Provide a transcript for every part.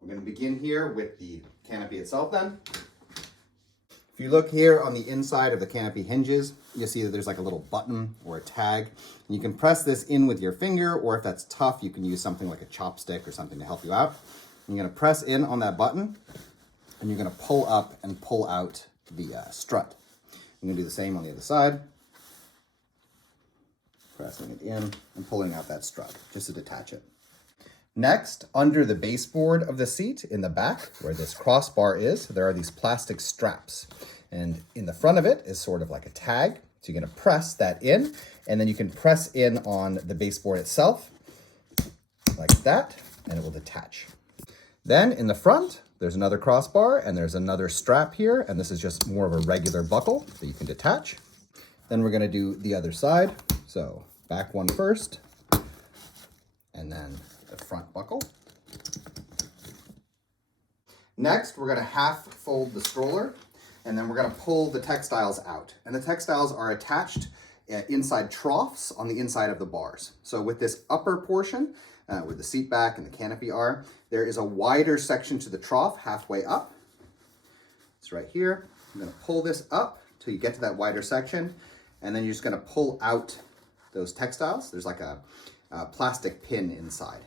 We're going to begin here with the canopy itself then. If you look here on the inside of the canopy hinges, you'll see that there's like a little button or a tag. And you can press this in with your finger, or if that's tough, you can use something like a chopstick or something to help you out. And you're going to press in on that button, and you're going to pull up and pull out the strut. I'm going to do the same on the other side. Pressing it in and pulling out that strut just to detach it. Next, under the baseboard of the seat in the back, where this crossbar is, there are these plastic straps. And in the front of it is sort of like a tag. So you're going to press that in, and then you can press in on the baseboard itself, like that, and it will detach. Then in the front, there's another crossbar, and there's another strap here, and this is just more of a regular buckle that you can detach. Then we're going to do the other side. So back one first, and then the front buckle. Next, we're going to half fold the stroller, and then we're going to pull the textiles out. And the textiles are attached inside troughs on the inside of the bars. So with this upper portion, where the seat back and the canopy are, there is a wider section to the trough halfway up. It's right here. I'm going to pull this up till you get to that wider section, and then you're just going to pull out those textiles. There's like a plastic pin inside,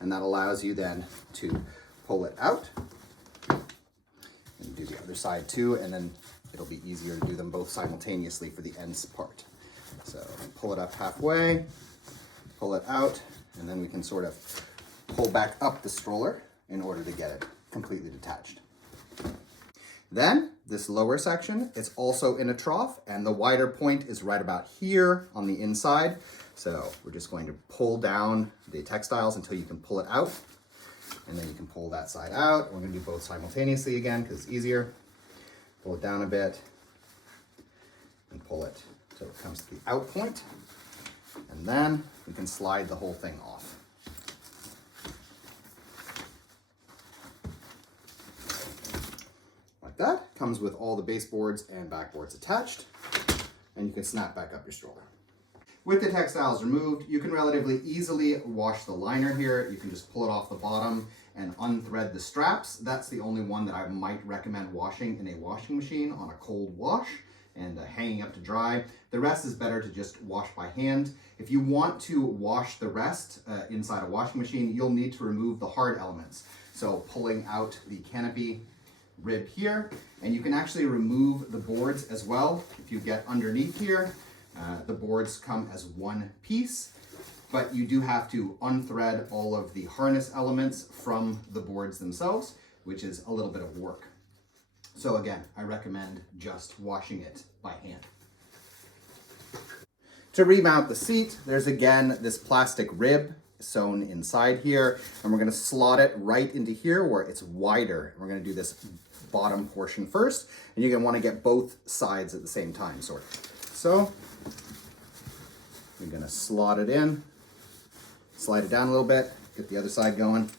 and that allows you then to pull it out and do the other side too, and then it'll be easier to do them both simultaneously for the ends part. So pull it up halfway, pull it out, and then we can sort of pull back up the stroller in order to get it completely detached. Then this lower section is also in a trough, and the wider point is right about here on the inside. So we're just going to pull down the textiles until you can pull it out, and then you can pull that side out. We're going to do both simultaneously again because it's easier. Pull it down a bit and pull it so it comes to the out point, and then we can slide the whole thing off. Like that. Comes with all the baseboards and backboards attached, and you can snap back up your stroller. With the textiles removed, you can relatively easily wash the liner here. You can just pull it off the bottom and unthread the straps. That's the only one that I might recommend washing in a washing machine on a cold wash and hanging up to dry. The rest is better to just wash by hand. If you want to wash the rest inside a washing machine, you'll need to remove the hard elements. So pulling out the canopy rib here, and you can actually remove the boards as well. If you get underneath here, the boards come as one piece, but you do have to unthread all of the harness elements from the boards themselves, which is a little bit of work. So again, I recommend just washing it by hand. To remount the seat, there's again this plastic rib sewn inside here, and we're going to slot it right into here where it's wider. We're going to do this bottom portion first, and you're going to want to get both sides at the same time, sort of. So we're going to slot it in, slide it down a little bit, get the other side going.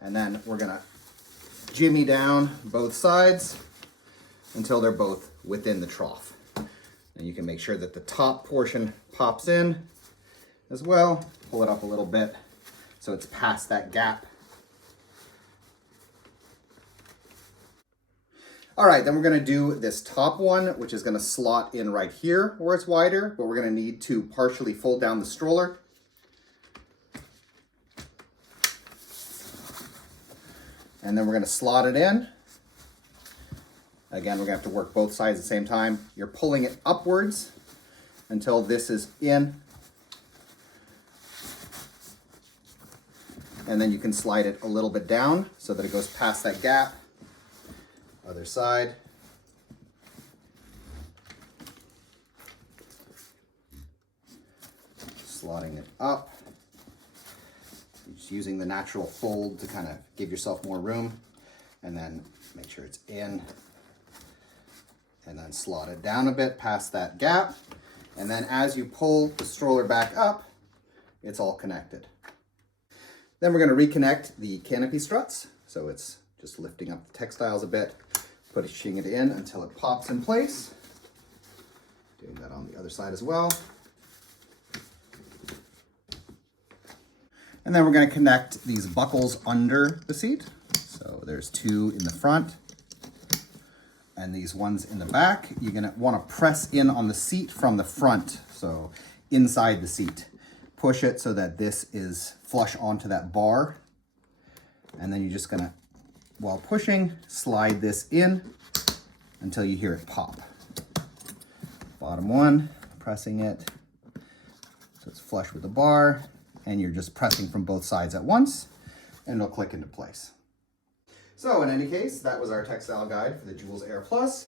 And then we're going to jimmy down both sides until they're both within the trough. And you can make sure that the top portion pops in as well. Pull it up a little bit so it's past that gap. All right, then we're going to do this top one, which is going to slot in right here where it's wider, but we're going to need to partially fold down the stroller. And then we're going to slot it in. Again, we're going to have to work both sides at the same time. You're pulling it upwards until this is in. And then you can slide it a little bit down so that it goes past that gap. Other side. Slotting it up. Just using the natural fold to kind of give yourself more room, and then make sure it's in, and then slot it down a bit past that gap, and then as you pull the stroller back up, it's all connected. Then we're going to reconnect the canopy struts, so it's just lifting up the textiles a bit, pushing it in until it pops in place. Doing that on the other side as well. And then we're going to connect these buckles under the seat. So there's 2 in the front and these ones in the back. You're going to want to press in on the seat from the front, so inside the seat. Push it so that this is flush onto that bar. And then you're just going to, while pushing, slide this in until you hear it pop. Bottom one, pressing it so it's flush with the bar, and you're just pressing from both sides at once, and it'll click into place. So in any case, that was our textile guide for the Joolz Aer Plus.